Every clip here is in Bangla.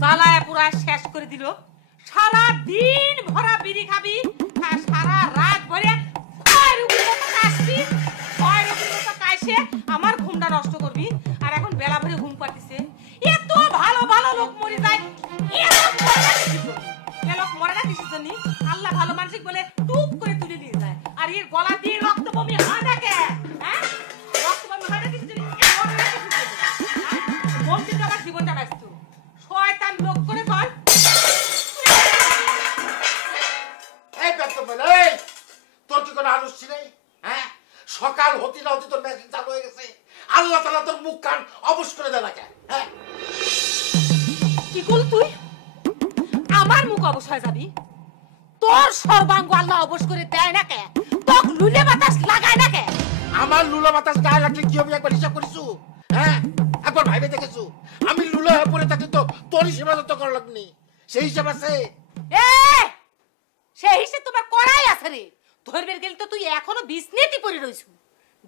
জ্বালায় পুরা শেষ করে দিল। সারা দিন ভরা বিড়ি খাবি আর সারা রাত ভরে আমার ঘুমটা নষ্ট করবি। আর এখন বেলা ভরে ঘুম পাতিছে। এত ভালো ভালো লোক মরে যায়, লোক মরে না কিসের জন্য? আল্লাহ ভালো মানসিক বলে টুক করে তুলে নিয়ে যায়। আর এর গলা দিয়ে রক্ত বমি হয় না কে? হ্যাঁ, রক্ত বমি হয় না কিসের জন্য? বলছি তো আমার জীবনটা ব্যস্ত। শয়তান লোক করে কর। তোর কি কোনো আলস্য নেই? হ্যাঁ, সকাল হতে না হতে তোর মেশিন চালু হয়ে গেছে। আল্লাহ তাআলা তোর মুখ কান অবশ করে দেয় না কেন? হ্যাঁ, কি করল তুই? আমার মুখ অবশ হয়ে যাবি? তোর সর্বাঙ্গ আল্লাহ অবশ করে দেয় না কে? তোর লুলে বাতাস লাগায় না কে? আমার লুলা বাতাস গায়ে লাগলে কি হবে একবার হিসাব করিস? হ্যাঁ, একবার ভাইবে দেখেছো? আমি লুলা হয়ে পড়ে থাকি তো তোরই সেবা যত্ন করা লাগনি, সেই হিসাব আছে? সেই হিসেবে তোমার করাই আছে রে। ধরবের গেলে তো তুই এখনো বিছনাতে পড়ে রইছু।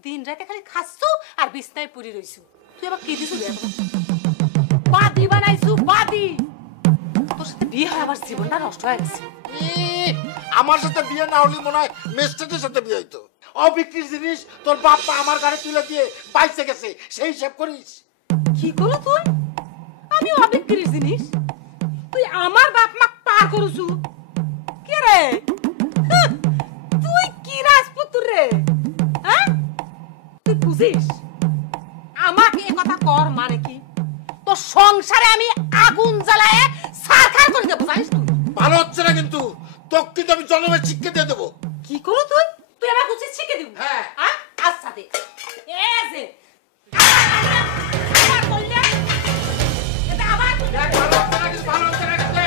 দিন রাতে খালি খাচ্ছু আর বিছনায় পড়ে রইছু। তুই আবার কি দিছু রে? বাদি বানাইছু, বাদি। তোর সাথে বিয়ে হয় আমার জীবনটা নষ্ট হয়ে গেছে। আমার সাথে বিয়ে না হলে মনে হয় মেস্টেটের সাথে বিয়ে হইতো। অবিক্রির জিনিস তোর বাপ মা আমার গাড়ি তুলে দিয়ে বাইচে গেছে, সেই হিসাব করিস? কি করলো তুই? আমি অবিক্রির জিনিস? তুই আমার বাপ মা পার করছু? কে রে তুই? কি রাজপুত্র রে? হ্যাঁ, তুই বুঝিস আমাকে এ কথা কর মানে কি? তো সংসারে আমি আগুন জ্বালায় সারখার করে দেবো, জানিস তুই? ভালো হচ্ছে না কিন্তু। তোকে কিন্তু আমি জন্মের শিক্ষা দিয়ে দেবো। কি করলো তুই? তুই আমার উচিত শিখে দিবি? হ্যাঁ, আচ্ছা দে। এ যে আবার বললে এটা আবার ভালো হচ্ছে না কিন্তু, ভালো হচ্ছে না কিন্তু।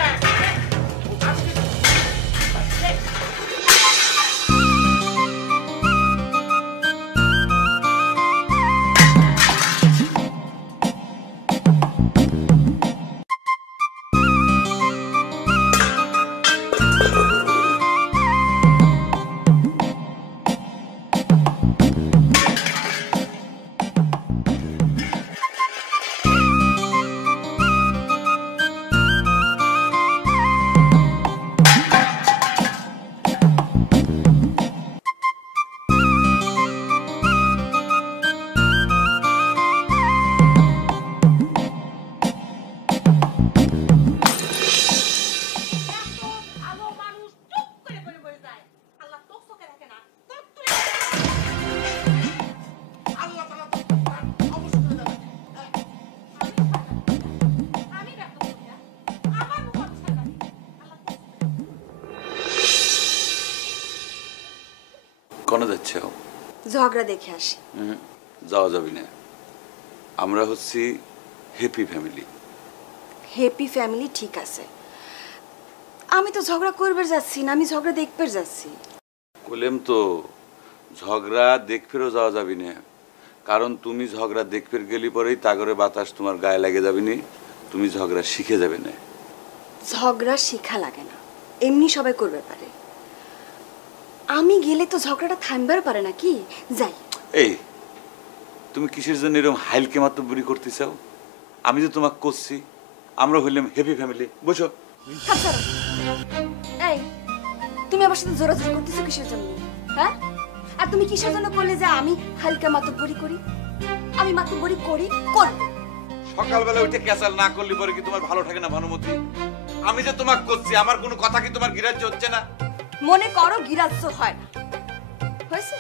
কোনে যাচ্ছে? ঝগড়া দেখে আসি। যাওয়া যাবে না। আমরা হচ্ছি হ্যাপি ফ্যামিলি। হ্যাপি ফ্যামিলি ঠিক আছে, আমি তো ঝগড়া করবে যাচ্ছি না, আমি ঝগড়া দেখবে যাচ্ছি। কইলাম তো ঝগড়া দেখফেরও যাওয়া যাবে না, কারণ তুমি ঝগড়া দেখফের গেলি পরেই তাগরে বাতাস তোমার গায়ে লাগে যাবে না, তুমি ঝগড়া শিখে যাবে না। ঝগড়া শিখা লাগে না, এমনি সবাই করবে পারে। আমি গেলে তো ঝগড়াটা থামবার পারে না কি? যাই। এই তুমি কিসের জন্য এরকম হাইলকে মাত্র বুড়ি করতে চাও? আমি তো তোমাকে করছি, আমরা হইলাম হ্যাপি ফ্যামিলি। বুঝো? এই তুমি আমার সাথে জোরাজোরি করতেছো কিসের জন্য? হ্যাঁ, আর তুমি কিসের জন্য করলে যে আমি হালকা মাতব্বরি করি? আমি মাতব্বরি করি, করব। সকালবেলা উঠে ক্যাসাল না করলে পরে কি তোমার ভালো থাকে না ভানুমতি? আমি যে তোমাকে করছি, আমার কোনো কথা কি তোমার গ্রাহ্য হচ্ছে না? মনে করো গিরাজ্য হয় না, হয়েছে?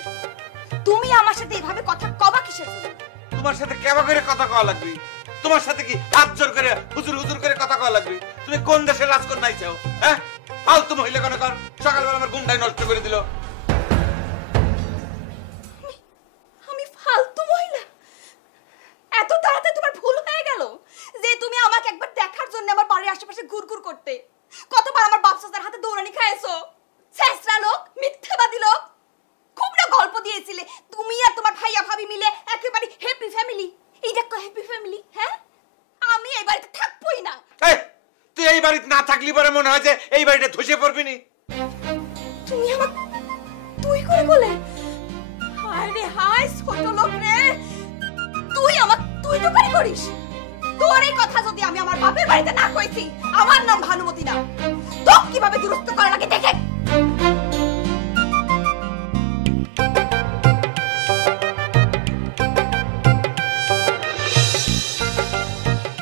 তুমি আমার সাথে এভাবে কথা কবা কিসের জন্য? তোমার সাথে কেবা করে কথা কওয়া লাগবে? তোমার সাথে কি হাত জোর করে হুজুর হুজুর করে কথা কওয়া লাগবে? তুমি কোন দেশের রাজকন্যা চাও? হ্যাঁ, ফালতু মহিলা কোন কর। সকালবেলা আমার ঘুমটাই নষ্ট করে দিল। আমি ফালতু মহিলা? এত তাড়াতাড়ি তোমার ভুল হয়ে গেল যে তুমি আমাকে একবার দেখার জন্য আমার বাড়ির আশেপাশে ঘুরঘুর করতে? কতবার আমার বাপ চাচার হাতে দৌড়ানি খাইছো? ছেঁচড়া লোক, মিথ্যাবাদী লোক। খুব না গল্প দিয়েছিলে তুমি আর তোমার ভাইয়া ভাবি মিলে একেবারে হ্যাপি ফ্যামিলি। এই দেখো হ্যাপি ফ্যামিলি। হ্যাঁ, আমি এই বাড়িতে থাকবোই না। এই তুই এই বাড়িতে না থাকলি পরে মনে হয় যে এই বাড়িটা ধসে পড়বি নি। তুমি আমার তুই করে বলে? হায় রে হায়, ছোট লোক রে। তুই আমার তুই তো করিস। তোর এই কথা কথা যদি আমি আমার বাপের বাড়িতে না কইছি, আমার নাম ভানুমতি না। তো কিভাবে দুরস্ত করা লাগে দেখে।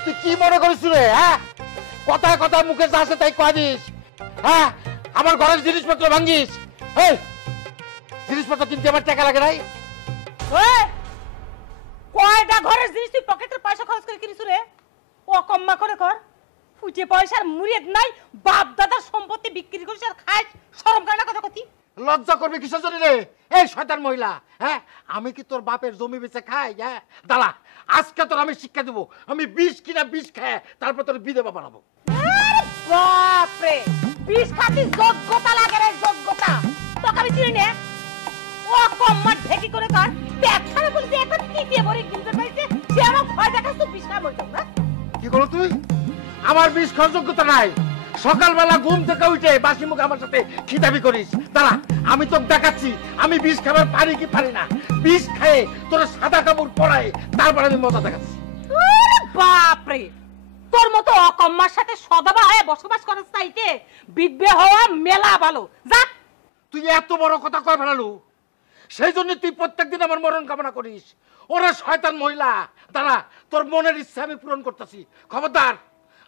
তুই কি মনে করিস রে? হ্যাঁ, কথায় কথায় মুখে যা আসে তাই কয় দিস। হ্যাঁ, আমার ঘরের জিনিসপত্র ভাঙ্গিস। এই জিনিসপত্র কিনতে আমার টাকা লাগে নাই? কয়টা ঘরের জিনিস তুই পকেটের পয়সা খরচ করে কিনিস রে? ও কম্মা করে কর। ফুটে পয়সার মুরিদ নাই, বাপ দাদার সম্পত্তি বিক্রি করিস আর খাইস, শরম করে না কথা কতি? লজ্জা করবি কিসের জন্য রে? এই শয়তান মহিলা, হ্যাঁ আমি কি তোর বাপের জমি বেচে খাই? হ্যাঁ দাঁড়া, আজকে তোর আমি শিক্ষা দেবো। আমি বিষ কিনা বিষ খায় তারপর তোর বিধবা বানাবো। বাপ রে, বিষ খাতি যোগ্যতা লাগে রে, যোগ্যতা। তোকে আমি চিনি না। ও কম্মা ঢেকি করে কর। দেখারে বলছি এখন কি দিয়ে ভরে কিনতে পাইছে, সে আমার ভয় দেখাস তুই বিষ খাওয়া মরতাম না। কি করো তুই? আমার বিষ খাওয়ার যোগ্যতা নাই। সকালবেলা ঘুম থেকে উঠে বাসি মুখে আমার সাথে খিদাবি করিস। দাঁড়া, আমি তোকে দেখাচ্ছি আমি বিষ খাবার পারি কি পারি না। বিষ খায়ে তোর সাদা কাপড় পরাই তারপর আমি মজা দেখাচ্ছি। বাপ রে, তোর মতো অকম্মার সাথে সদাবা হয়ে বসবাস করার চাইতে বিধবে হওয়া মেলা ভালো। যা। তুই এত বড় কথা কয় ফেলালু, সেই জন্য তুই প্রত্যেকদিন আমার মরণ কামনা করিস। ওরে শয়তান মহিলা, দাঁড়া তোর মনের ইচ্ছা আমি পূরণ করতেছি। খবরদার,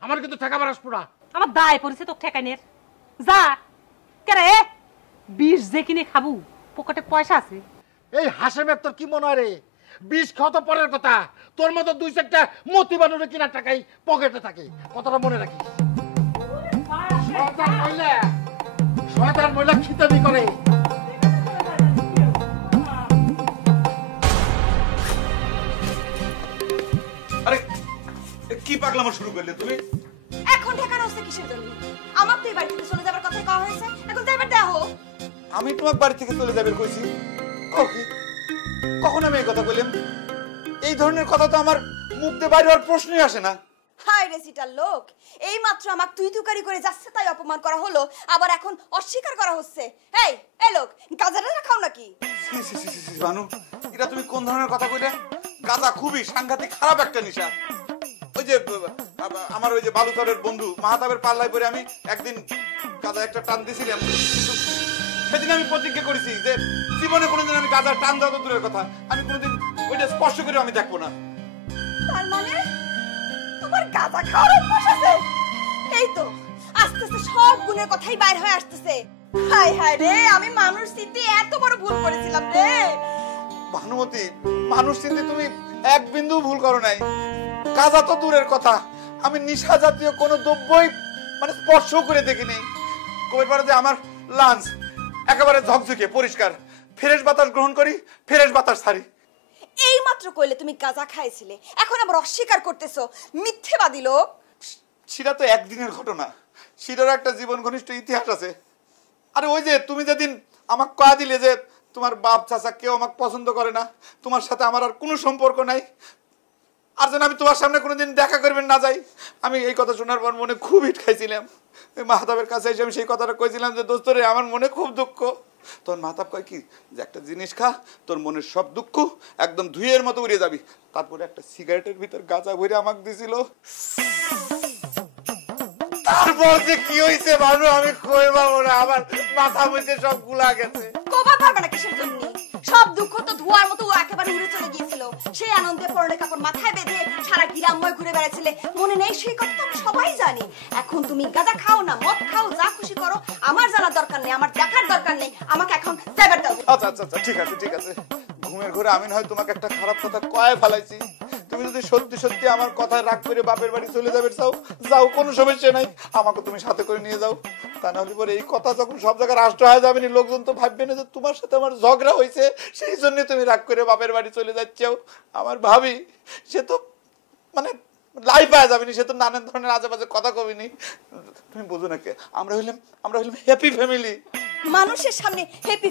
আমার কিন্তু ঠেকা মারাস পুরা। আমার দায় পড়েছে তো ঠেকানের। যা। কেরে বিষ যে কিনে খাবো, পকেটে পয়সা আছে। এই হাসেমের তোর কি মনে হয় রে? বিষ খাওয়া তো পরের কথা, তোর মতো দুই চারটা মতি বানুরে কিনা টাকাই পকেটে থাকে, কথাটা মনে রাখিস। শয়তান মহিলা খিতাবি করে। আরে কি পাগলামো শুরু করলে তুমি? এখন ঠেকানো হচ্ছে কিসের জন্য? আমার তো এই বাড়ি থেকে চলে যাবার কথা কওয়া হয়েছে, এখন যাইবার দেখো। আমি তোমার বাড়ি থেকে চলে যাবে কইছি? কখন আমি এই কথা বললাম? এই ধরনের কথা তো আমার মুখ দিয়ে বাইরে হওয়ার প্রশ্নই আসে না। হায় রে সিটার লোক, এই মাত্র আমাকে তুই তুকারি করে যাচ্ছে তাই অপমান করা হলো, আবার এখন অস্বীকার করা হচ্ছে। এই লোক, গাঁজাটা খাও নাকি? ভানু, এটা তুমি কোন ধরনের কথা কইলে? গাঁজা খুবই সাংঘাতিক খারাপ একটা নেশা। ওই যে আমার ওই যে বালুচরের বন্ধু মাহাতাবের পাল্লায় পরে আমি একদিন গাঁজা একটা টান দিয়েছিলাম, কিন্তু সেদিন আমি প্রতিজ্ঞা করেছি যে জীবনে কোনোদিন আমি গাঁজার টান দেওয়া তো দূরের কথা, আমি কোনোদিন ওইটা স্পর্শ করে আমি দেখবো না। তার মানে তোমার গাঁজা খাওয়ার অভ্যাস আছে? এই তো আস্তে আস্তে সব গুণের কথাই বাইর হয়ে আসতেছে। হায় হায় রে, আমি মানুষ চিনতে এত বড় ভুল করেছিলাম রে। ভানুমতি, মানুষ চিনতে তুমি এক বিন্দু ভুল করো নাই। গাঁজা তো দূরের কথা, আমি নেশা জাতীয় কোনো দ্রব্যই মানে স্পর্শ করে দেখিনি। কবে পারে যে আমার লাঞ্চ একেবারে ঝকঝকে পরিষ্কার, ফ্রেশ বাতাস গ্রহণ করি, ফ্রেশ বাতাস ছাড়ি। এই মাত্র কইলে তুমি গাঁজা খাইছিলে, এখন আবার অস্বীকার করতেছো, মিথ্যেবাদী লোক। সেটা তো একদিনের ঘটনা, সেটারও একটা জীবন ঘনিষ্ঠ ইতিহাস আছে। আরে ওই যে তুমি যেদিন আমাকে কয়া দিলে যে তোমার বাপ চাচা কেউ আমাকে পছন্দ করে না, তোমার সাথে আমার আর কোনো সম্পর্ক নাই, আর যেন আমি তোমার সামনে কোনোদিন দেখা করবেন না যাই, আমি এই কথা শোনার পর মনে খুব হিট খাইছিলাম। ওই মাহতাবের কাছে এসে আমি সেই কথাটা কইছিলাম যে দোস্ত রে, আমার মনে খুব দুঃখ। তোর মাহতাব কয় কি যে একটা জিনিস খা, তোর মনের সব দুঃখ একদম ধুয়ের মতো উড়িয়ে যাবি। তারপরে একটা সিগারেটের ভিতর গাঁজা ভরে আমাকে দিছিল। তারপর যে কি হয়েছে ভানু আমি কই পাবো না, আমার মাথা মধ্যে সব গুলা গেছে। কবা পারবে না কিসের জন্য? সব দুঃখ তো ধোঁয়ার মতো একেবারে উড়ে চলে গিয়েছিল। সেই আনন্দে পরনে কাপড় মাথায় বেঁধে সারা গ্রামময় ঘুরে বেড়াচ্ছিলে, মনে নেই? সেই কথা তো আমি সবাই জানি। এখন তুমি গাঁজা খাও না মদ খাও, যা খুশি করো, আমার জানার দরকার নেই, আমার দেখার দরকার নেই। আমাকে এখন যাইবার দাও। আচ্ছা আচ্ছা আচ্ছা, ঠিক আছে ঠিক আছে। ঘুমের ঘরে আমি হয় তোমাকে একটা খারাপ কথা কয়ে ফেলাইছি। তুমি যদি সত্যি সত্যি আমার কথায় রাগ করে বাপের বাড়ি চলে যাবে চাও, যাও, কোনো সমস্যা নাই, আমাকে তুমি সাথে করে নিয়ে যাও। তা নাহলে পরে এই কথা যখন সব জায়গায় রাষ্ট্র হয়ে যাবে, লোকজন তো ভাববে না যে তোমার সাথে আমার ঝগড়া হয়েছে, সেই জন্য তুমি রাগ করে বাপের বাড়ি চলে যাচ্ছেও। আমার ভাবি সে তো মানে লাইফ হয়ে যাবে, সে তো নানান ধরনের আজেবাজে কথা কবিনি। তুমি বোঝো না কে, আমরা হইলাম হ্যাপি ফ্যামিলি। মানুষের সামনে হ্যাপি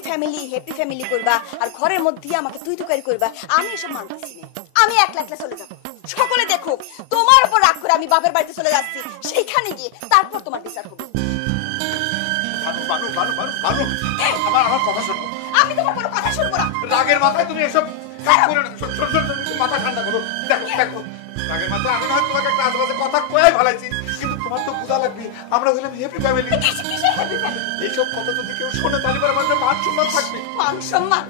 ফ্যামিলি করবা, আর ঘরের মধ্যে আমাকে তুই তুকারি করবা, আমি এসব মানতেছি না। আমি একলা একলা চলে যাবো, সকলে দেখো তোমার উপর রাগ করে আমি বাপের বাড়িতে চলে যাচ্ছি। সেইখানে গিয়ে তারপর তোমার বিচার হবে। আমার কথা শোনো। আমি তোমার কোনো কথা শুনবো না। রাগের মাথায় তুমি এসব কাজ করো না, মাথা ঠান্ডা করো। দেখো দেখো রাগের মাত্রা আমি না তোমাকে একটা আজেবাজে কথা কয়ে ফেলাইছি, কিন্তু তোমার তো বুঝা লাগবে আমরা হইলাম হ্যাপি ফ্যামিলি। এইসব কথা যদি কেউ শোনে তাহলে পরে আমাদের মান সম্মান থাকবে। মান সম্মান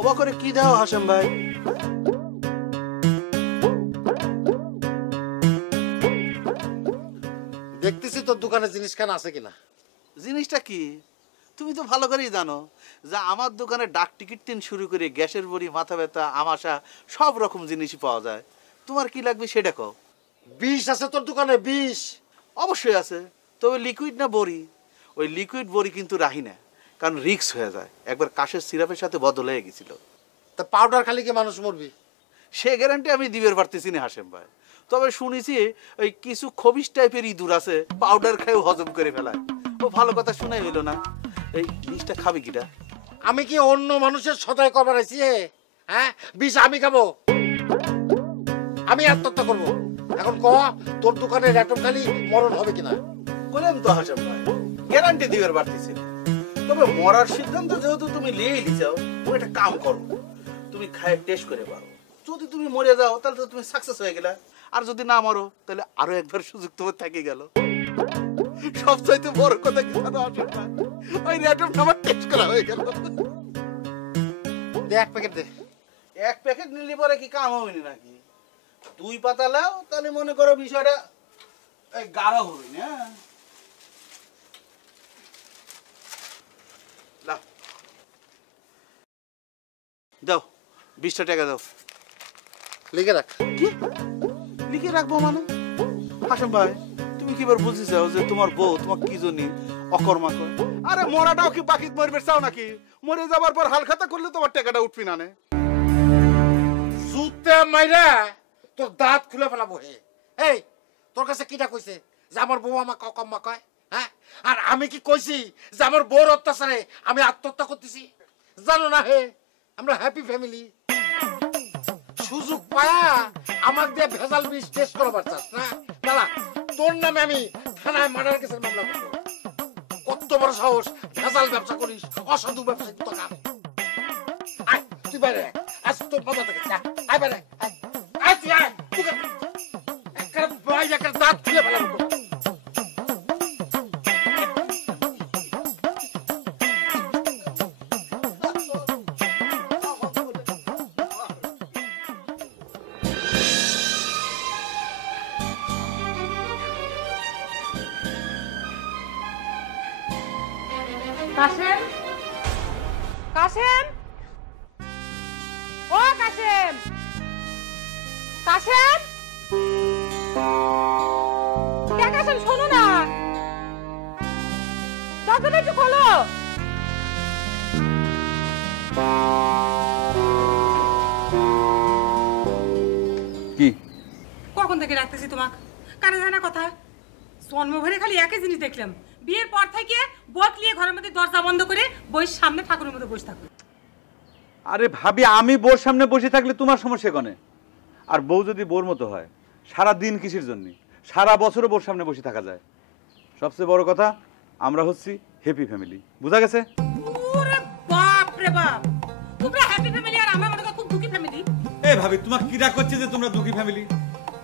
অবাক করে কি দাও হাসেম ভাই? দেখতেছি তোর দোকানে জিনিস খান আছে কিনা। জিনিসটা কি তুমি তো ভালো করেই জানো যে আমার দোকানে ডাক টিকিট থেকে শুরু করে গ্যাসের বড়ি, মাথা ব্যথা, আমাশা সব রকম জিনিসই পাওয়া যায়। তোমার কি লাগবে সেটা কও। বিষ আছে তোর দোকানে? বিষ অবশ্যই আছে, তবে লিকুইড না বড়ি। ওই লিকুইড বড়ি কিন্তু রাহি না, কারণ রিক্স হয়ে যায়। একবার কাশের সিরাপের সাথে বদল হয়ে গেছিল। তা পাউডার খালি কি মানুষ মরবি? সে গ্যারান্টি আমি দিবের পারতেছি না হাসেম ভাই, তবে শুনেছি ওই কিছু খবিস টাইপের ইঁদুর আছে পাউডার খায় হজম করে ফেলায়। ও ভালো কথা শুনাই হইলো না। এই বিষটা খাবি কিটা? আমি কি অন্য মানুষের সদাই করবার আছি? হ্যাঁ, বিষ আমি খাবো? আমি আত্মহত্যা করবো? এখন ক তোর দোকানে রেটম খালি মরণ হবে কিনা? বললাম তো হাসেম ভাই, গ্যারান্টি দিবের পারতেছি না। তবে মরার সিদ্ধান্ত যেহেতু তুমি নিয়েই দিছাও, তুমি একটা কাম করো, তুমি খায় টেস্ট করে পারো। যদি তুমি মরে যাও তাহলে তো তুমি সাকসেস হয়ে গেলা, আর যদি না মরো তাহলে আরো একবার সুযোগ তোমার থেকে গেল। সবচাইতে বড় কথা কি জানো হাসেম ভাই, ওই রেটম আমার টেস্ট করা হয়ে গেল। দে এক প্যাকেট দে। এক প্যাকেট নিলে পরে কি কাম হয়নি নাকি? 2 পাতা লাও, তাহলে মনে করো বিষয়টা এই গাঢ় হবে না। লাও দাও, 20টা টাকা দাও। লিখে রাখ। কি লিখে রাখবো মানে? হাসেম ভাই তুমি কি বার বুঝি যাও যে তোমার বউ তোমার কি জন্য অকর্মা করে? আরে মরাটাও কি বাকি মরবে চাও নাকি? মরে যাবার পর হালখাতা করলে তোমার টাকাটা উঠবি না নে। জুতে মাইরা তোর দাঁত খুলে ফেলাবো। হে এই তোর কাছে কিটা কইছে যে আমার বউ আমাকে অকম্মা কয়? হ্যাঁ, আর আমি কি কইছি যে আমার বউর অত্যাচারে আমি আত্মহত্যা করতেছি? জানো না হে, আমরা হ্যাপি ফ্যামিলি। সুযোগ পায়া আমাকে দিয়ে ভেজাল বিষ টেস্ট করবার চাস না? দাঁড়া, তোর নামে আমি থানায় মার্ডার কেসের মামলা করবো। কত বড় সাহস, ভেজাল ব্যবসা করিস, অসাধু ব্যবসা তোর নাম। আয় তুই বাইরে আয়, আজ তোর মাথা থেকে আয় বাইরে আয়, আয় তুই আয়, তোকে একটা ভাই একটা দাঁত খুলে ফেলাবো। কাশেম, কাশেম, ও কাশেম, কাশেম, কে কাশেম, শোনো না, দরজাটা একটু খোলো। কি কখন থেকে রাখতেছি তোমাকে, কানে জানা কথা। জন্মভরে খালি একই জিনিস দেখলাম, বিয়ের পর থেকে বক নিয়ে ঘরের মধ্যে দরজা বন্ধ করে বইয়ের সামনে ঠাকুরের মধ্যে বসে থাকো। আরে ভাবি, আমি বউর সামনে বসে থাকলে তোমার সমস্যা কোনে? আর বউ যদি বউর মতো হয়, সারা দিন কিসের জন্য? সারা বছরও বউর সামনে বসে থাকা যায়। সবচেয়ে বড় কথা, আমরা হচ্ছি হ্যাপি ফ্যামিলি। বুঝা গেছে? ওরে বাপ রে বাপ, তোমরা হ্যাপি ফ্যামিলি আর আমরা মনে করি খুব দুঃখী ফ্যামিলি। এই ভাবি, তোমার কি রাগ করছে যে তোমরা দুঃখী ফ্যামিলি?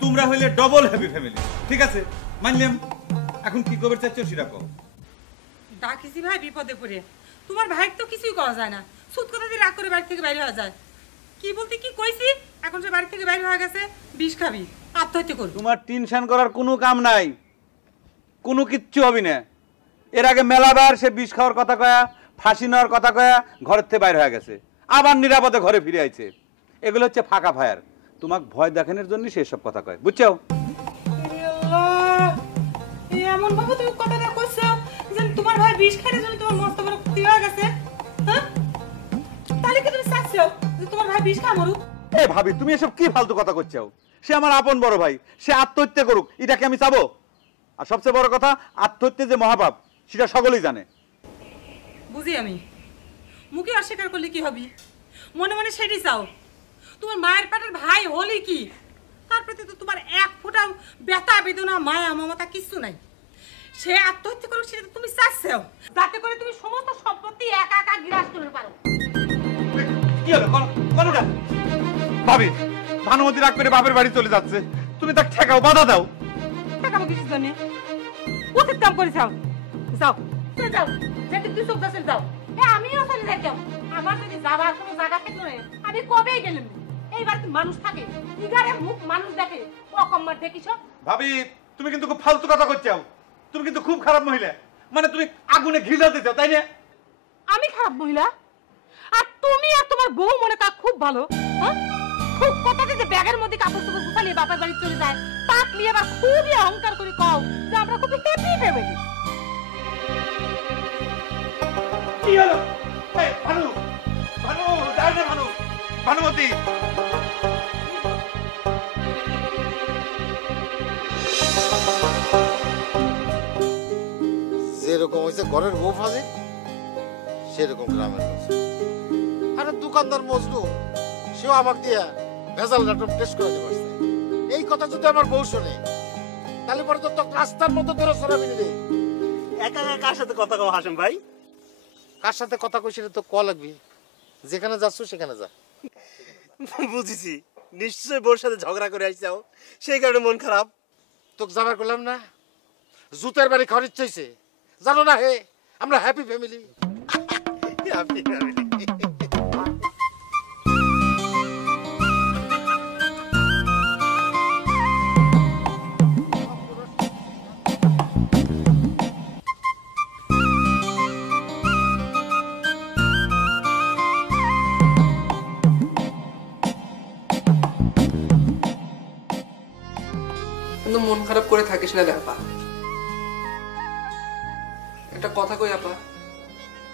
তোমরা হইলে ডবল হ্যাপি ফ্যামিলি। ঠিক আছে, মানলাম। এখন কি করবে চাচ্ছ সেটা কও। ডাকিছি ভাই বিপদে পড়ে, তোমার ভাই তো কিছুই করা যায় না, সুদ কথা দিয়ে রাগ করে বাড়ি থেকে বাইরে হয়ে যায়। কি বলতে কি কইছি, এখন সে বাড়ি থেকে বাইরে হয়ে গেছে, বিষ খাবি, আত্মহত্যা করবি। তোমার টেনশন করার কোনো কাম নাই, কোনো কিচ্ছু হবি না। এর আগে মেলাবার সে বিষ খাওয়ার কথা কয়া, ফাঁসি নেওয়ার কথা কয়া ঘরের থেকে বাইরে হয়ে গেছে, আবার নিরাপদে ঘরে ফিরে আইছে। এগুলো হচ্ছে ফাঁকা ফায়ার, তোমাকে ভয় দেখানোর জন্য সে সব কথা কয়, বুঝছো? এমন ভাবে তুমি কথাটা কইছো যে তোমার ভাই বিষ খাওয়ার জন্য তোমার মস্ত বড় ক্ষতি হয়ে গেছে। হ্যাঁ, তাহলে কি তুমি চাচ্ছো যে তোমার ভাই বিষ খা মরুক? এ ভাবি, তুমি এসব কি ফালতু কথা করছো? সে আমার আপন বড় ভাই, সে আত্মহত্যা করুক, এটাকে আমি চাবো? আর সবচেয়ে বড় কথা, আত্মহত্যা যে মহাপাপ সেটা সকলেই জানে। বুঝি আমি, মুখে অস্বীকার করলে কি হবি, মনে মনে সেটাই চাও। তোমার মায়ের পেটের ভাই হলি কি, তার প্রতি তো তোমার এক ফোঁটা ব্যথা বেদনা মায়া মমতা কিচ্ছু নাই। সে আত্মহত্যা করুক সেটা তুমি চাচ্ছেও, যাতে করে তুমি সমস্ত সম্পত্তি একা একা গ্রাস করতে পারো। কি হলো কোনটা? ভাবি ভানুমতি রাগ করে বাপের বাড়ি চলে যাচ্ছে, তুমি তাকে ঠেকাও, বাধা দাও। টাকাবো কিছু জানি উচিত কাম করে যাও, যাও চলে যাও, যেতে তুই চোখ দাসে যাও। আমিও চলে যাইতাম, আমার যদি যাবার কোনো জায়গা থাকলো না আমি কবেই গেলাম। এইবার মানুষ থাকে ইগারে মুখ মানুষ দেখে অকম্মার দেখিস। ভাবি তুমি কিন্তু খুব ফালতু কথা করছো, তুমি কিন্তু খুব খারাপ মহিলা, মানে তুমি আগুনে ঘি জ্বালতে চাও, তাই না? আমি খারাপ মহিলা আর তুমি আর তোমার বউ মনে কর খুব ভালো? হ্যাঁ, খুব কথা যে ব্যাগের মধ্যে কাপড় চোপড় গুছালিয়ে বাপের বাড়ি চলে যায়, পাকলি আবার খুবই অহংকার করে কও যে আমরা খুব হ্যাপি ফ্যামিলি। কি হলো? এই ভানু, ভানু যাই না, ভানু, ভানুমতি। যেরকম হয়েছে ঘরের বউ ফাঁসি, সেরকম গ্রামের লোক। আরে দোকানদার মজনু, সেও আমাকে দিয়ে ভেজাল নাটক টেস্ট করে দিতে পারছে। এই কথা যদি আমার বউ শোনে তাহলে পরে তো রাস্তার মতো ধরে সরাবি রে। একা একা কার সাথে কথা কও হাসেম ভাই? কার সাথে কথা কই সেটা তো ক লাগবি, যেখানে যাচ্ছ সেখানে যা। বুঝেছি, নিশ্চয়ই বোর সাথে ঝগড়া করে আইছাও, সেই কারণে মন খারাপ। তোকে যাবার করলাম না, জুতের বাড়ি খাওয়ার ইচ্ছে হয়েছে। জানো না হে, আমরা হ্যাপি ফ্যামিলি। আপনি মন খারাপ করে থাকিস না রে আপা। একটা কথা কই আপা,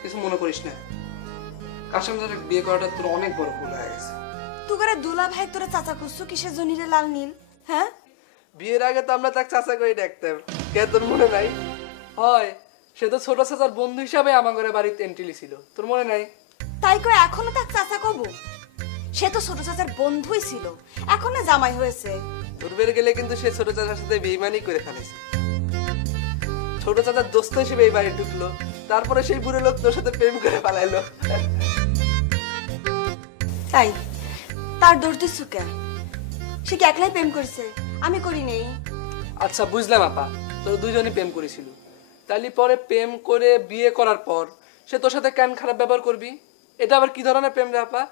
কিছু মনে করিস না। কাশেম দাদা বিয়ে করাটা তোর অনেক বড় ভুল হয়ে গেছে। তুগারে দুলা ভাই তোরা চাচা করছো কিসের জন্য রে লাল নীল? হ্যাঁ, বিয়ের আগে তো আমরা তাকে চাচা করে ডাকতাম, কে তোর মনে নাই? হয় সে তো ছোট চাচার বন্ধু হিসাবে আমার বাড়িতে এন্ট্রি ছিল, তোর মনে নাই? তাই কই এখনো তাক চাচা কব? সে তো ছোট চাচার বন্ধুই ছিল, এখনো জামাই হয়েছে। দূরবের গেলে কিন্তু সে ছোট চাচার সাথে বেইমানি করে ফেলেছে। ছোট চাচার দোস্ত হিসেবে এই বাড়ি ঢুকলো, তারপরে সেই বুড়ো লোক তোর সাথে প্রেম করে পালাইলো। তাই তার দোষ দিচ্ছ কে? সে কি একলাই প্রেম করছে? আমি করি নেই। আচ্ছা বুঝলাম আপা, তোর দুইজনই প্রেম করেছিল, তাহলে পরে প্রেম করে বিয়ে করার পর সে তোর সাথে কেন খারাপ ব্যবহার করবি? এটা আবার কি ধরনের প্রেম রে আপা?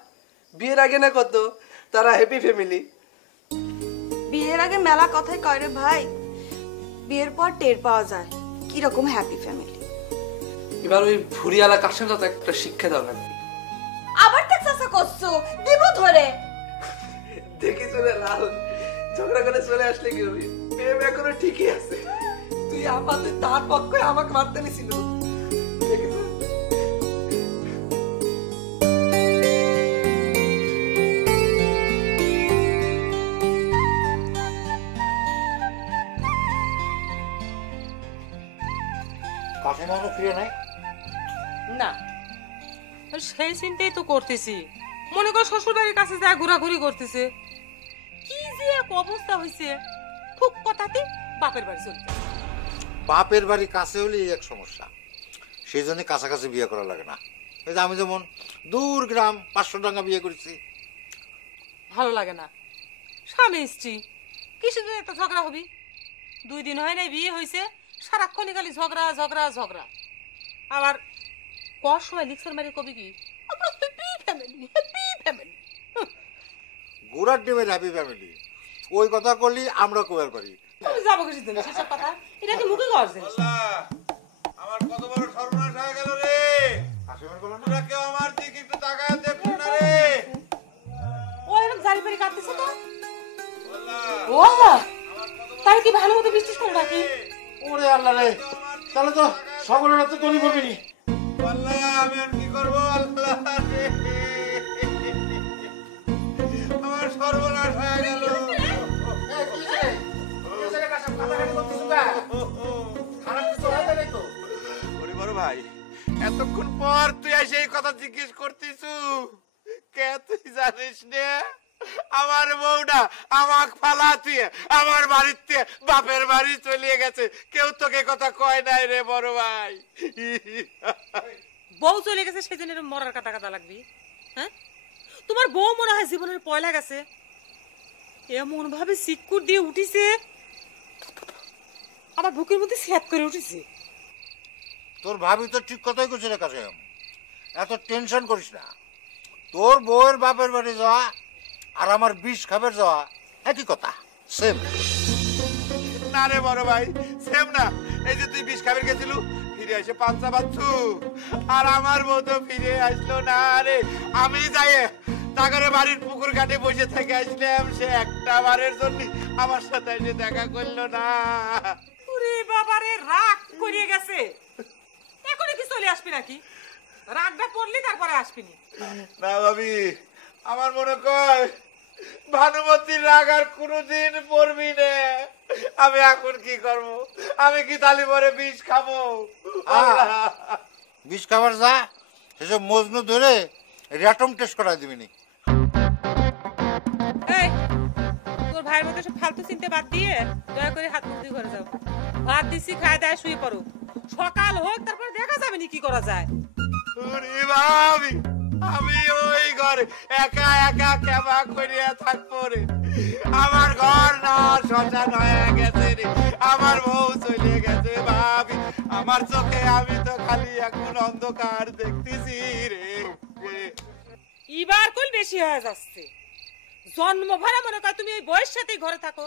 বিয়ের আগে না কত তারা হ্যাপি ফ্যামিলি। বিয়ের আগে মেলা কথাই কয় রে ভাই, বিয়ের পর টের পাওয়া যায় কিরকম হ্যাপি ফ্যামিলি। এবার ওই ভুরিয়ালা কাশেম চাচা একটা শিক্ষা দাও লাগবে। আবার তাক চাচা করছো, দিব ধরে। দেখি চলে লাল, ঝগড়া করে চলে আসলে কি হবে? প্রেম এখনো ঠিকই আছে। তুই আপা, তুই তার পক্ষে আমাকে মারতে নিছিল। কাকিমারও ফিরে নাই না, সেই চিন্তাই তো করতেছি। মনে কর শ্বশুর বাড়ির কাছে যা ঘোরাঘুরি করতেছে, কি যে এক অবস্থা হয়েছে, খুব কথাতে বাপের বাড়ি চলতে। বাপের বাড়ি কাছে হলে এক সমস্যা, সেই জন্য কাছাকাছি বিয়ে করা লাগে না। এই যে আমি যেমন দূর গ্রাম 500 টাকা বিয়ে করেছি। ভালো লাগে না, স্বামী স্ত্রী কিছুদিন একটা ঝগড়া হবি, 2 দিন হয় নাই বিয়ে হয়েছে, সারাক্ষণই খালি ঝগড়া ঝগড়া ঝগড়া। আবার কর সময় লিখছেন মারি কবি কি আমরা হ্যাপি ফ্যামিলি, হ্যাপি ফ্যামিলি। গোড়ার ডিমের হ্যাপি ফ্যামিলি, ওই কথা করলি আমরা কোয়ার পারি। আমি যাবো কিছু দিন সেসব কথা, এটা কি মুখে গাওয়ার জিনিস? আমার কত বড় সর্বনাশ হয়ে গেল রে। তোরা কেউ আমার দিকে একটু তাকায় দেখুন না রে। ও এরকম জারি পারি কাটতেছে তো। ও আল্লাহ, তার কি ভালো মতো বৃষ্টি করে রাখি? ওরে আল্লাহ রে, তাহলে তো সকলের হাতে তৈরি করবি নি। আল্লাহ আমি আর কি করবো? আল্লাহ রে, আমার সর্বনাশ হয়ে গেল। বড় ভাই, এতক্ষণ পর তুই এসে এই কথা জিজ্ঞেস করতিস, কে তুই জানিস না? আমার বউটা আমাক ফালাতে আমার বাড়িতে বাপের বাড়ি চলে গেছে, কেউ তোকে কথা কয় নাই রে বড় ভাই। বউ চলে গেছে সেজন্য মরার কাটা কাটা লাগবি? হ্যাঁ, তোমার বউ মনে হয় জীবনের পয়লা গেছে, এমন ভাবে সিকুর দিয়ে উঠিছে আমার বুকের মধ্যে স্যাপ করে উঠেছে। তোর ভাবি তো ঠিক কথাই কইছে রে কাছে, এত টেনশন করিস না। তোর বউয়ের বাপের বাড়ি যাওয়া আর আমার বিষ খাবার যাওয়া একই কথা, সেম। না রে বড় ভাই, সেম না। এই যে তুই বিষ খাবার গেছিল, ফিরে এসে পাঁচা বাচ্চু, আর আমার বউ তো ফিরে আসলো না রে। আমি যাই তাগরে বাড়ির পুকুর ঘাটে বসে থেকে আসলাম, সে একটা বারের জন্য আমার সাথে এসে দেখা করলো না। ওরে বাবারে, রাগ করিয়ে গেছে, এখনই কি চলে আসবি নাকি? রাগটা পড়লি তারপরে আসবি না ভাবি, আমার মনে কয় ভানুমতির রাগ আর কোনোদিন পড়বি না। আমি এখন কি করব? আমি কি তালি পরে বিষ খাবো? বিষ খাবার যা, সেসব মজনু ধরে র্যাটম টেস্ট করা দিবি নি। এই, তোর ভাইয়ের মতো সব ফালতু চিন্তা বাদ দিয়ে দয়া করে হাত মুখ দিয়ে ঘরে যাও। ভাত দিছি, খায় দায় শুয়ে পড়ো, সকাল হোক তারপরে দেখা যাবে নি কি করা যায়। ভাবি, আমি ওই ঘরে একা একা কেমা করিয়া থাকবো রে। আমার ঘর না শ্মশান হয়ে গেছে রে, আমার বউ চলে গেছে ভাবি, আমার চোখে আমি তো খালি এখন অন্ধকার দেখতেছি রে। এবার কোন বেশি হয়ে যাচ্ছে, জন্ম ভরা মনে কর তুমি এই বয়স সাথেই ঘরে থাকো।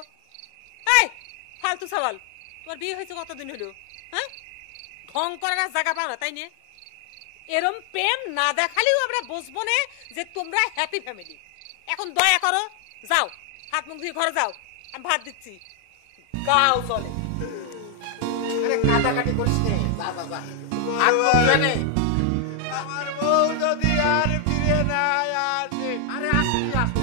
এই ফালতু সওয়াল, তোর বিয়ে হয়েছে কতদিন হলো? হ্যাঁ, ঢং করার জায়গা পাও না তাই নে? এরম প্রেম না দেখালেও আমরা বুঝবো না যে তোমরা হ্যাপি ফ্যামিলি। এখন দয়া করো, যাও হাত মুখ দিয়ে ঘরে যাও, আমি ভাত দিচ্ছি, গাও চলে। আরে কাটাকাটি করিস নে, যা যা যা, হাত মুখ ধুয়ে নে। আমার বউ যদি আর ফিরে না আসে। আরে আসবি আসবি।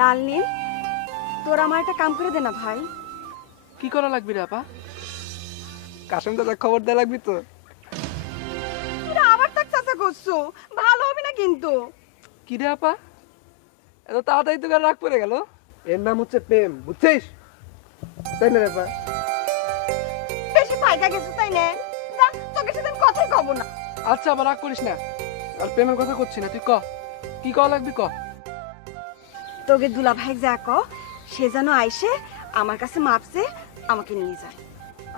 লাল নীল, তোর আমার একটা কাম করে দে না ভাই। কি করা লাগবে রে আপা? কাশেম দাদা খবর দেয়া লাগবি তো? তোরা আবার তাক চাচা করছো, ভালো হবে না কিন্তু। কি রে আপা, এত তাড়াতাড়ি তো রাগ পড়ে গেল? এর নাম হচ্ছে প্রেম, বুঝছিস? তাই না রে আপা? বেশি ফায়দা গেছো তাই না? যা, তোকে সাথে আমি কথাই কব না। আচ্ছা, আবার রাগ করিস না, আর প্রেমের কথা করছি না, তুই ক কি কওয়া লাগবি ক। তোকে দুলা ভাই যা ক, সে যেন আইসে আমার কাছে মাপছে আমাকে নিয়ে যায়।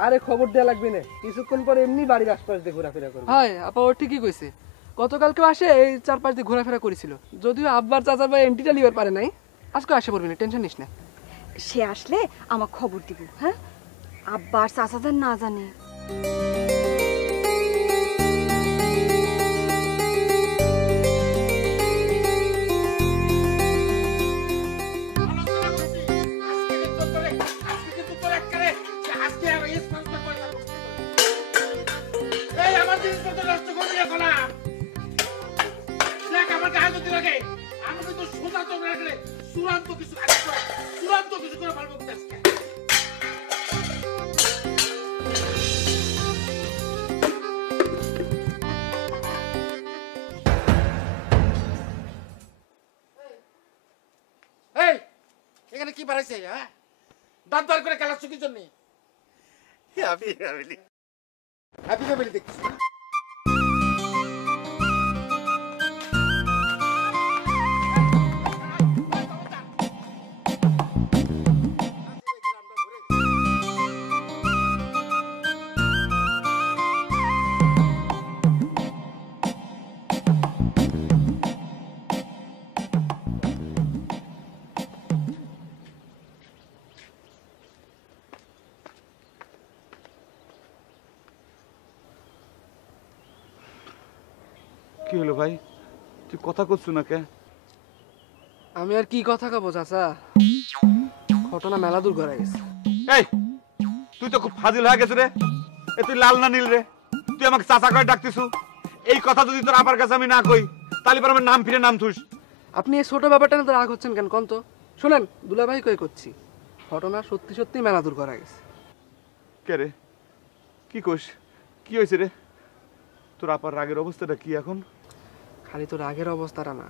আরে খবর দেয়া লাগবে না, কিছুক্ষণ পরে এমনি বাড়ির আশপাশ দিয়ে ঘোরাফেরা করবে। হ্যাঁ আপা, ও ঠিকই কইছে, গতকালকেও আসে এই চারপাশ দিয়ে ঘোরাফেরা করেছিল, যদিও আব্বার চাচার ভাই এন্ট্রিটা লিবার পারে নাই, আজকে আসে পড়বি না, টেনশন নিস না। সে আসলে আমার খবর দিব। হ্যাঁ, আব্বার চাচাদের না জানে। এখানে কি বাড়াইছে? হ্যাঁ, দাঁত বার করে খেলা চুকির জন্য। হ্যাপি ফ্যামিলি, হ্যাপি ফ্যামিলি দেখছিস না? কি হলো ভাই, তুই কথা করছো না কে? আমি আর কি কথা কব চাচা, ঘটনা মেলা দূর ঘরে গেছে। এই তুই তো খুব ফাজিল হয়ে গেছে রে, এ তুই লাল না নীল রে, তুই আমাকে চাচা করে ডাকতিছু। এই কথা যদি তোর আপার কাছে আমি না কই, তাহলে পর আমার নাম ফিরে নাম থুস। আপনি এই ছোট ব্যাপারটা নিয়ে তো রাগ হচ্ছেন কেন কোন তো? শোনেন দুলাভাই কই করছি, ঘটনা সত্যি সত্যি মেলা দূর করা গেছে। কে রে, কি কোষ, কি হয়েছে রে? তোর আপার রাগের অবস্থাটা কি এখন? খালি তো রাগের অবস্থাটা না,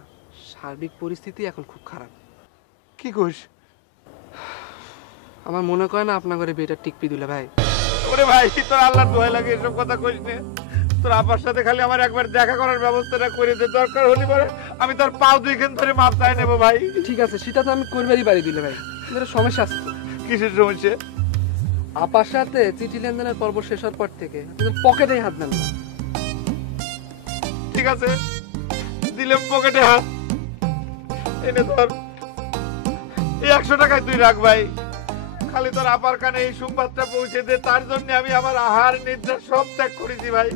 সার্বিক পরিস্থিতি এখন খুব খারাপ। কি কোষ? আমার মনে করে না আপনার ঘরে বিয়েটা টিকপি দুলা ভাই। ওরে ভাই, তোর আল্লাহর দোহাই লাগে এসব কথা কইস নে। তোর আপার সাথে খালি আমার একবার দেখা করার ব্যবস্থাটা করে দে, দরকার হলে পরে আমি তোর পাও দুইখান ধরে মাপ চাই নেবো ভাই। ঠিক আছে, সেটা তো আমি করবারই পারি দুলা ভাই, কিন্তু সমস্যা আছে তো। কিসের সমস্যা? আপার সাথে চিঠি লেনদেনের পর্ব শেষ হওয়ার পর থেকে আপনাদের পকেটেই হাত দেন না। ঠিক আছে, দিলাম পকেটে হাত। এনে ধর, এই 100 টাকায় তুই রাখ ভাই। খালি তোর আপার কানে এই সংবাদটা পৌঁছে দে, তার জন্য আমি আমার আহার নিদ্রা সব ত্যাগ করেছি ভাই।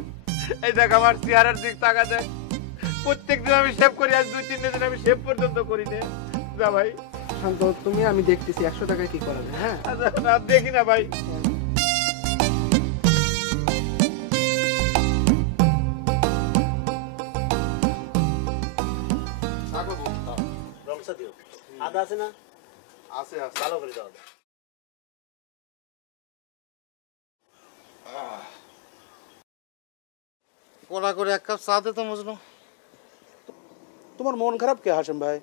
এই দেখ আমার চেহারার দিক তাকা দেখ, প্রত্যেকদিন আমি শেভ করি, আজ 2-3 দিন আমি শেভ পর্যন্ত করি না। যা ভাই। শান্ত তুমি, আমি দেখতেছি 100 টাকায় কি করা যায়। হ্যাঁ না দেখি না ভাই। আদা আছে না? আছে আছে, ভালো করে দাও। কোলা করে এক কাপ চা দে তো মজনু। তোমার মন খারাপ কে হাসেম ভাই?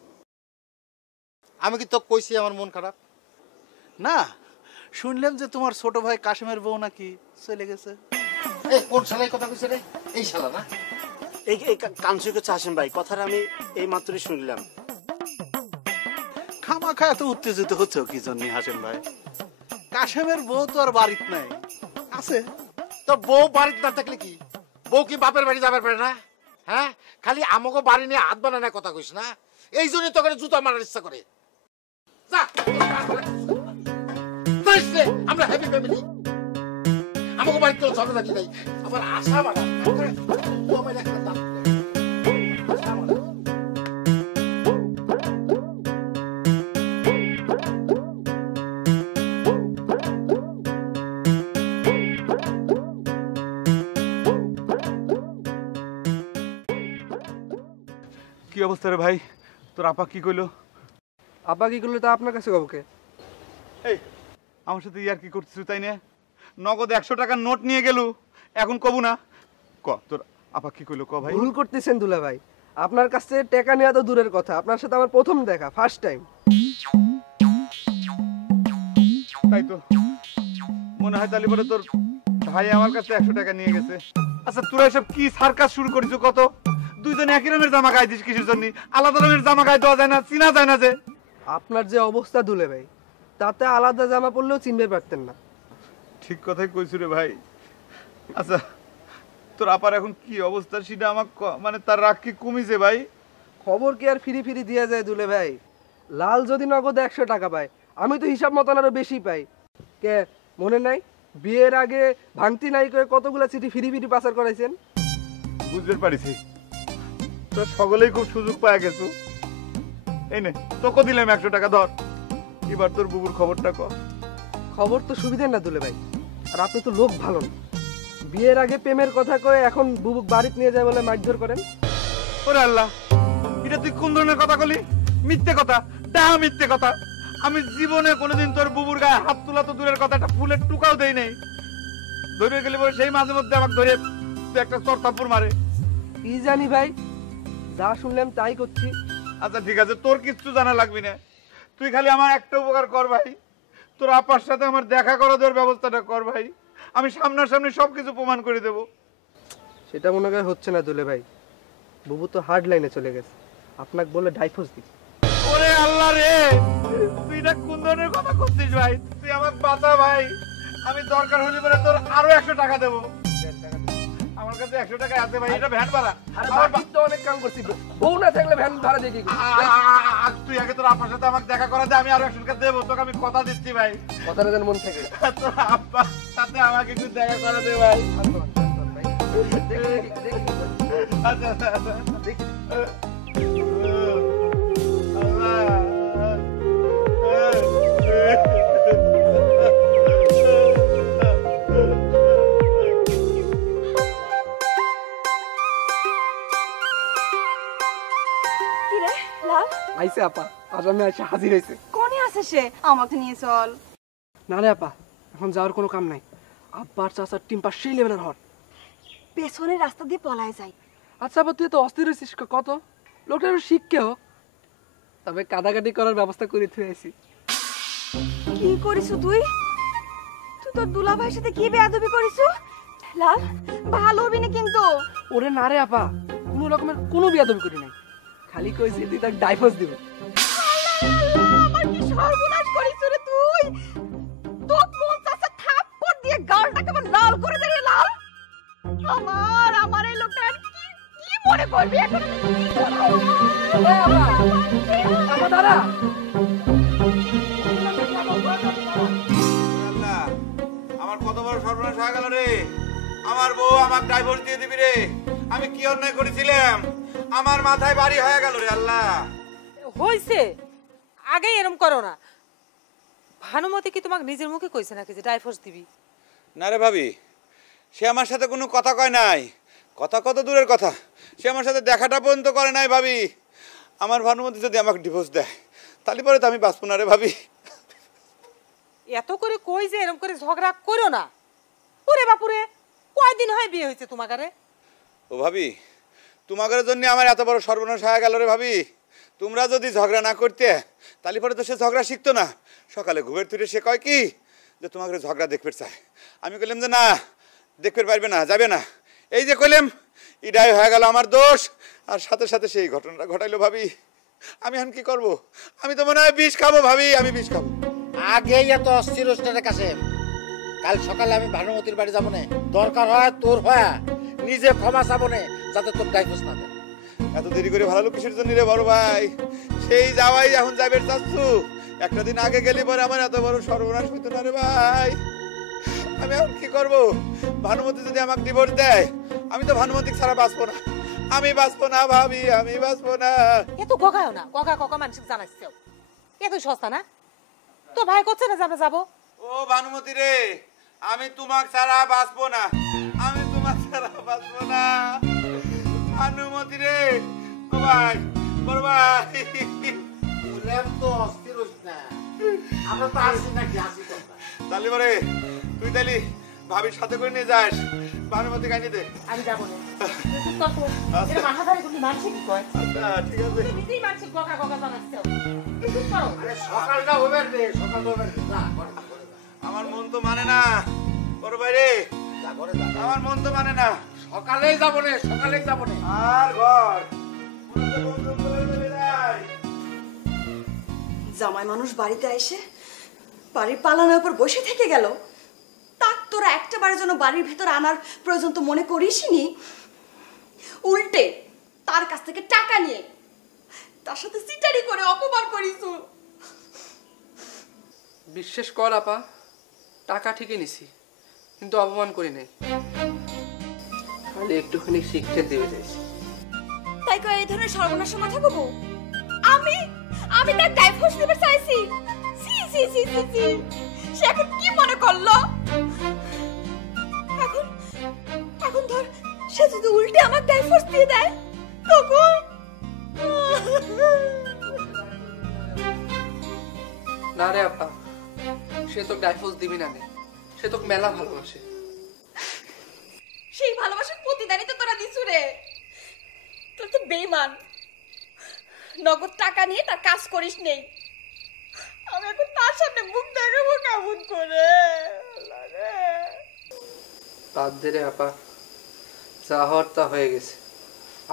আমি কি তো কইছি আমার মন খারাপ? না, শুনলাম যে তোমার ছোট ভাই কাশিমের বউ নাকি চলে গেছে। এই কোন শালাই কথা কইছে রে? এই শালা না? এই কাঞ্চুকে হাসেম ভাই, কথাটা আমি এই মাত্রই শুনলাম। খামাখা এত উত্তেজিত হচ্ছে কি জন্য হাসেম ভাই? কাশিমের বউ তো আর বাড়িতে নাই, আছে। তো বউ বাড়িতে না থাকলে কি, বউ কি বাপের বাড়ি যাবার পারে না? হ্যাঁ, খালি আমাকে বাড়ি নিয়ে হাত বানানোর কথা কইস না, এই জন্য তোকে জুতা মারার ইচ্ছা করে। যা, আমরা হ্যাপি ফ্যামিলি, আমাকে বাড়িতে কোনো ঝগড়া কি নাই। আমার আশা বাড়া কি অবস্থা রে ভাই? তোর আপা কি কইলো? আপা কি করলে তা আপনার কাছে কবকে? এই আমার সাথে ইয়ার কি করছিস তাই না? নগদ 100 টাকার নোট নিয়ে গেল, এখন কবু না? ক তোর আপা কি কইলো ক ভাই? ভুল করতেছেন দুলা ভাই, আপনার কাছ থেকে টাকা নেওয়া তো দূরের কথা, আপনার সাথে আমার প্রথম দেখা, ফার্স্ট টাইম। তাই তো মনে হয়, তাহলে পরে তোর ভাই আমার কাছে 100 টাকা নিয়ে গেছে। আচ্ছা তোরা এসব কি সার্কাস শুরু করেছো? কত দুইজন একই রঙের জামা গায়ে দিস কিসের জন্য? আলাদা রঙের জামা গায়ে দেওয়া যায় না, চিনা যায় না যে? আপনার যে অবস্থা দুলে ভাই, তাতে আলাদা জামা পরলেও চিনতে পারতেন না। ঠিক কথাই কইছো রে ভাই। আচ্ছা তোর আপার এখন কি অবস্থা সেটা আমার মানে তার রাগ কি কমিছে ভাই? খবর কি আর ফিরি ফিরি দিয়া যায় দুলে ভাই? লাল যদি নগদ 100 টাকা পায়, আমি তো হিসাব মতন আরো বেশি পাই। কে মনে নাই বিয়ের আগে ভাঙতি নাই করে কতগুলা চিঠি ফিরি ফিরি পাচার করাইছেন? বুঝতে পারিছি, তোর সকলেই খুব সুযোগ পাওয়া গেছো। এই নে তোকে দিলাম 100 টাকা, ধর। এবার তোর বুবুর খবরটা কর। খবর তো সুবিধা না দুলে ভাই, আর আপনি তো লোক ভালো না। বিয়ের আগে প্রেমের কথা কয়ে এখন বুবুক বাড়িতে নিয়ে যায় বলে মারধর করেন। ওরে আল্লাহ, এটা তুই কোন ধরনের কথা বলি? মিথ্যে কথা, ডাহা মিথ্যে কথা। আমি জীবনে কোনোদিন তোর বুবুর গায়ে হাত তোলা তো দূরের কথা, একটা ফুলের টুকাও দেই নাই। ধরে গেলে পরে সেই মাঝে মধ্যে আমাকে ধরে একটা চরতাপুর মারে। কি জানি ভাই, যা শুনলাম তাই করছি। আচ্ছা ঠিক আছে, তোর কিচ্ছু জানা লাগবে না, তুই খালি আমার একটা উপকার কর ভাই। তোর আপার সাথে আমার দেখা করা দেওয়ার ব্যবস্থাটা কর ভাই, আমি সামনাসামনি সবকিছু প্রমাণ করে দেব। সেটা মনে করে হচ্ছে না দুলে ভাই, বুবু তো হার্ড লাইনে চলে গেছে, আপনাকে বলে ডাইভোর্স দিই। ওরে আল্লাহ রে, তুই না কোন ধরনের কথা করছিস ভাই? তুই আমাকে বাঁচা ভাই, আমি দরকার হলে পরে তোর আরো 100 টাকা দেবো। আমার কাছে 100 টাকা আছে ভাই, এটা ভ্যান ভাড়া। আমার তো অনেক কাম করছি, বউ না থাকলে ভ্যান ভাড়া দিয়ে কি? তুই আগে তোর আপার সাথে আমাকে দেখা করা দে, আমি আরো 100 টাকা দেবো তোকে, আমি কথা দিচ্ছি ভাই। কথাটা যেন মন থেকে। তোর আপার সাথে আমাকে একটু দেখা করা দে ভাই। আচ্ছা আচ্ছা আচ্ছা দেখি। কি রে লাল, লাল আইছে আপা, আজ আমি এসে হাজির হয়েছে। কোনে আছে সে? আমাকে নিয়ে চল। না রে আপা, এখন যাওয়ার কোনো কাম নাই। আব্বার চাচার টিম্পা সেই লেভেলের হট। পেছনের রাস্তা দিয়ে পলায় যাই। আচ্ছা আপা, তুই তো অস্থির হয়েছিস কত, লোকটা একটু শিখকে হোক। তবে কাদাকাটি করার ব্যবস্থা করে থুয়ে আইছি। কি করিস তুই? তুই তোর দুলা ভাইয়ের সাথে কি বেয়াদবি করিস? লাল ভালো হবি না কিন্তু। ওরে না রে আপা, কোনো রকমের কোনো বিয়াদবি করি নাই, খালি কইছি তুই তাকে ডাইভোর্স দিব। আমার কি সর্বনাশ করিস রে তুই? তোর মন চাচা থাপ্পড় দিয়ে গালটাকে আবার লাল করে দে রে লাল। আমার এই লোকটা কি মনে করবি এখন? আপা দাঁড়া। আমার কত বড় সর্বনাশ হয়ে গেল রে। আমার বউ আমাকে ডাইভোর্স দিয়ে দিবি রে। আমি কি অন্যায় করেছিলাম? আমার মাথায় বাড়ি হয়ে গেল রে আল্লাহ। হইছে, আগে এরকম করো না। ভানুমতি কি তোমাকে নিজের মুখে কইছে নাকি যে ডাইভোর্স দিবি? না রে ভাবি, সে আমার সাথে কোনো কথা কয় নাই। কথা কত দূরের কথা, সে আমার সাথে দেখাটা পর্যন্ত করে নাই ভাবি। আমার ভানুমতি যদি আমাকে ডিভোর্স দেয় তাহলে পরে তো আমি বাঁচবো না রে ভাবি। এত করে কই যে এরকম করে ঝগড়া করো না। ওরে বাপুরে, কয়দিন হয় বিয়ে হয়েছে তোমাকারে? ও ভাবি, তোমাদের জন্য আমার এত বড় সর্বনাশ হয়ে গেল রে ভাবি। তোমরা যদি ঝগড়া না করতে তাহলে পরে তো সে ঝগড়া শিখতো না। সকালে ঘুমের তুলে সে কয় কি যে তোমাকে ঝগড়া দেখতে চায়। আমি কইলাম যে না, দেখতে পারবে না, যাবে না। এই যে কইলাম, এটাই হয়ে গেল আমার দোষ। আর সাথে সাথে সেই ঘটনাটা ঘটাইলো ভাবি। আমি এখন কি করব? আমি তো মনে হয় বিষ খাবো ভাবি, আমি বিষ খাবো। আগেই এত অস্থির হোস্টেলের কাছে। কাল সকালে আমি ভানুমতির বাড়ি যাবো না, দরকার হয় তোর হয় নিজে ক্ষমা চাবো না, যাতে তোর ডাইভোর্স না দেয়। এত দেরি করে ভালো কিসের জন্য রে বড় ভাই? সেই যাওয়াই এখন যাবে চাচ্ছু। একটা দিন আগে গেলে পরে আমার এত বড় সর্বনাশ হইতো না রে ভাই। আমি এখন কি করবো? ভানুমতি যদি আমাকে ডিভোর্স দেয় আমি তো ভানুমতি ছাড়া বাঁচবো না। আমি বাঁচবো না ভাবি, আমি বাঁচবো না। এত গগাও না, গগা মানুষকে জানাইছে। এত সস্তা না তো ভাই করছে না যে আমরা যাবো। ও ভানুমতি রে, আমি তোমাকে ছাড়া বাঁচবো না, আমি তোমাকে ছাড়া বাঁচবো না। ভানুমতি রে, ও ভাই, বড় ভাই। বললাম তো অস্থির হোস না, আমরা তো আসি নাকি, আসি কথা। তাহলে পরে তুই তাহলে ভাবির সাথে করে নিয়ে যাস, ভানুমতি কাইনি দে। আমি যাবো না। এটা মাথা ধরে কোনো মানুষ কি কয়? আচ্ছা ঠিক আছে। এমনিতেই মানুষ গগা জানাইছে। চুপ করো। আরে সকালটা হবে রে, সকালটা হবে রে। যা ঘরে যা, ঘরে যা। আমার মন তো মানে না বড় ভাই রে, যা ঘরে যা। আমার মন তো মানে না। সকালেই যাবো রে, সকালেই যাবো রে। আর ঘর মনে তো বন্ধু করে চলে যায়। জামাই মানুষ বাড়িতে এসে বাড়ির পালানোর উপর বসে থেকে গেল। তাক তোরা একটা বারের জন্য বাড়ির ভেতর আনার প্রয়োজন তো মনে করিসনি। উল্টে তার কাছ থেকে টাকা নিয়ে তার সাথে সিটারি করে অপমান করিস। বিশ্বাস কর আপা, টাকা ঠিকই নিছি, কিন্তু অপমান করি নাই। খালি একটুখানি শিক্ষা দিতে চাইছি। তাই কই এই ধরনের সর্বনাশের কথা কব? আমি তার ডাইভোর্স দিতে চাইছি। সি সি সি সি সি, সে এখন কি মনে করলো? এখন ধর সে যদি উল্টে আমাকে ডাইভোর্স দিয়ে দেয় তখন না রে আপা, সে তো ডাইভোর্স দিবি না রে, সে তোকে মেলা ভালোবাসে। সেই ভালোবাসার প্রতিদানই তো তোরা দিছু রে। তোর তো বেঈমান, নগদ টাকা নিয়ে তার কাজ করিস নেই। আমি এখন তার সামনে মুখ দেখাবো কেমন করে? বাদ দে রে আপা, যা হওয়ার তা হয়ে গেছে।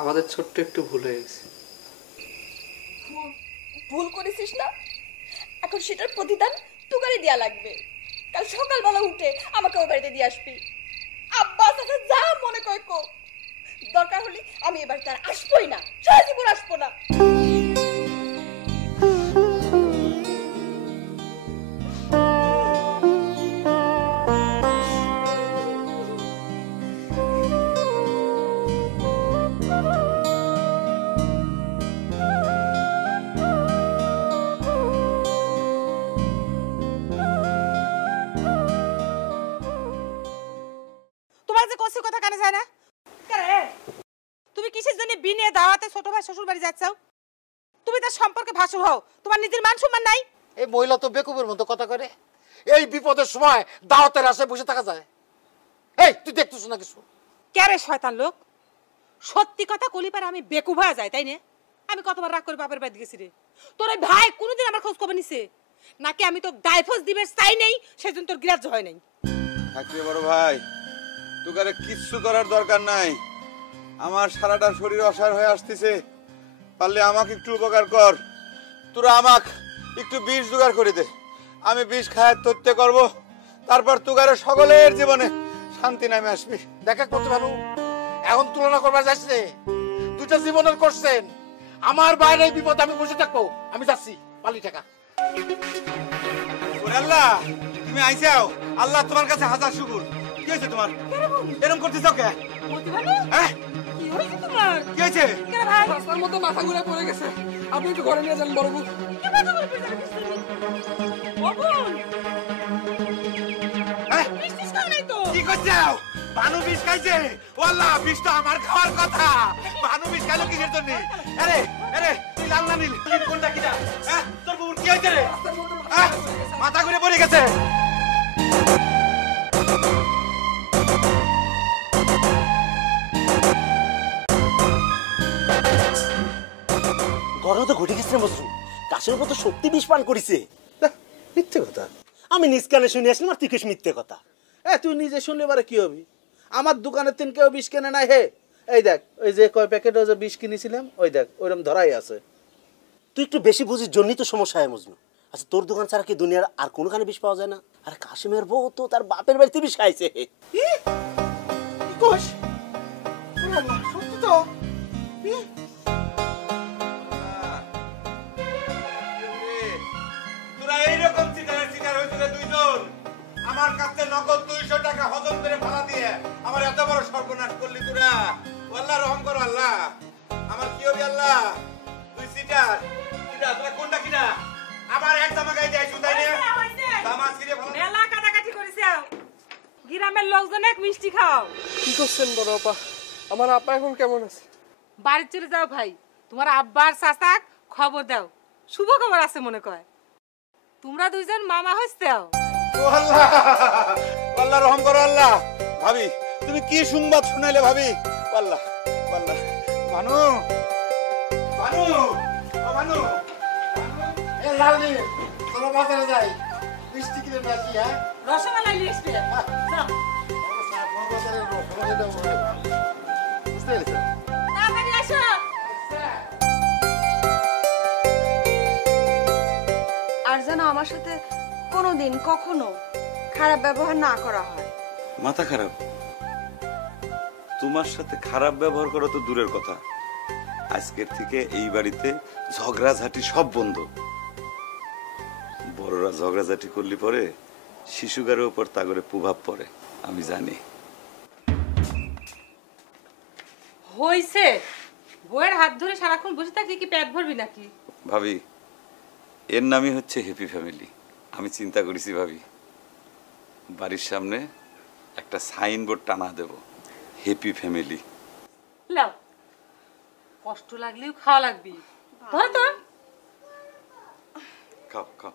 আমাদের ছোট্ট একটু ভুল হয়ে গেছে। ভুল করেছিস না, এখন সেটার প্রতিদান তোকারে দেয়া লাগবে। কাল সকালবেলা উঠে আমাকে ওই বাড়িতে দিয়ে আসবি। আব্বা চাচা যা মনে কয় কো, দরকার হলে আমি এবার তার আসবোই না, সারা জীবন আসবো না। তোমার যে কষি কথা কানে যায় না? তুমি কিসের জন্য বিনে দাওয়াতে ছোট ভাই শ্বশুর বাড়ি যাচ্ছাও? তুমি তার সম্পর্কে ভাসুর হও, তোমার নিজের মান সম্মান নাই? এই মহিলা তো বেকুবের মতো কথা করে। এই বিপদের সময় দাওয়াতের আশায় বসে থাকা যায়? এই তুই দেখতেছ না কিছু? ক্যারে শয়তান লোক, সত্যি কথা কলিপার আমি বেকুব হয়ে যায়, তাই না? আমি কতবার রাগ করে বাপের বাড়ি গেছি রে। তোর ওই ভাই কোনোদিন আমার খোঁজ খবর নিছে নাকি? আমি তো ডাইভোর্স দিবে চাই নাই, সেজন্য তোর গ্রাহ্য হয় নাই। থাকলে বড় ভাই, তোকে কিচ্ছু করার দরকার নাই। আমার সারাটা শরীর অসাড় হয়ে আসতেছে, পারলে আমাকে একটু উপকার কর। তোরা আমাকে একটু বিষ জোগাড় করে দে, আমি বিষ খায় তথ্য করব, তারপর তোগারে সকলের জীবনে শান্তি নামে আসবি। দেখা করতে পারো, এখন তুলনা করবার যাস রে। দুইটা জীবনের করছেন, আমার বাইরে এই বিপদ আমি বসে থাকবো? আমি যাচ্ছি, পালি টাকা। ওরে আল্লাহ, তুমি আইসাও, আল্লাহ তোমার কাছে হাজার শুকুর। কি হয়েছে তোমার? এরকম করতেছ কে? হ্যাঁ কি হয়েছে তোমার? কি হয়েছে? কেন ভাই? রাস্তার মধ্যে মাথা ঘুরে পড়ে গেছে, আপনি একটু ঘরে নিয়ে যান বড় বউ। কি মাথা ঘুরে পড়ে যাবে? বাবুল, হ্যাঁ? বিশ্বাস করো নাই তো? কি করছো? ভানু বিষ খাইছে? ও আল্লাহ, বিষ তো আমার খাওয়ার কথা। ভানু বিষ খাইলো কিসের জন্য? আরে আরে তুই লাল না নীল কোনটা কিটা? হ্যাঁ, তোর বউর কি হয়েছে রে? হ্যাঁ, মাথা ঘুরে পড়ে গেছে। ঘটনা তো ঘটে গেছে মজনু। কাশের উপর তো সত্যি বিষ পান করিছে। মিথ্যে কথা। আমি নিজ কানে শুনে আসলাম আর তুই কেস মিথ্যে কথা। তুই নিজে শুনলে এবারে কি হবি? আমার দোকানের তিন কেউ বিষ কেনে নাই হে। এই দেখ, ওই যে কয় প্যাকেট যে বিষ কিনেছিলাম, ওই দেখ ওইরকম ধরাই আছে। তুই একটু বেশি বুঝির জন্যই তো সমস্যা হয় মজনু। আচ্ছা, তোর দোকান ছাড়া কি দুনিয়ার আর কোনোখানে বিষ পাওয়া যায় না? আর কাশিমের বউ তো তার বাপের বাড়িতে বিষ খাইছে। কি কস? সত্যি তো? তোরা এইরকম চিটারের চিটার হয়েছিল দুইজন। আমার কাছে নগদ 200 টাকা হজম করে ভাড়া দিয়ে আমার এত বড় সর্বনাশ করলি তোরা। আল্লাহ রহম করো আল্লাহ। আমার কি হবে আল্লাহ? তুই চিটার কিটা? তোরা কোনটা কিটা? আবার এক জামা গায়ে যাইছু তাই না? জামা ছিঁড়ে ভালো মেলা কাটাকাটি করেছে, গ্রামের লোকজন এক মিষ্টি খাও। কি করছেন বড় আপা? আমার আপা এখন কেমন আছে? বাড়ি চলে যাও ভাই, তোমার আব্বার চাচাক খবর দাও, শুভ খবর আছে মনে কয়। তোমরা দুইজন মামা হইছাও। ও আল্লাহ, আল্লাহ রহম করো আল্লাহ। ভাবি, তুমি কি সংবাদ শুনাইলে ভাবি? আল্লাহ আল্লাহ। ভানু ভানু ও ভানু, এ লালনি, চলো বাজারে যাই, মিষ্টি কিনে নিয়ে আসি। হ্যাঁ, রসমালাই নিয়ে আসবে। যাও, বাজারে বুঝতে পেরেছ? তাড়াতাড়ি আসো। আর যেন আমার সাথে কোনোদিন কখনো খারাপ ব্যবহার না করা হয়। মাথা খারাপ? তোমার সাথে খারাপ ব্যবহার করা তো দূরের কথা, আজকের থেকে এই বাড়িতে ঝগড়াঝাটি সব বন্ধ। বড়রা ঝগড়াঝাটি করলে পরে শিশুগারের উপর তাগরে প্রভাব পড়ে, আমি জানি। হইছে, বউয়ের হাত ধরে সারাক্ষণ বসে থাকলে কি পেট ভরবি নাকি? ভাবি, এর নামই হচ্ছে হ্যাপি ফ্যামিলি। আমি চিন্তা করেছি ভাবি, বাড়ির সামনে একটা সাইনবোর্ড টানা দেব, হ্যাপি ফ্যামিলি। লাও, কষ্ট লাগলেও খাওয়া লাগবি। ধর তো। খাও খাও।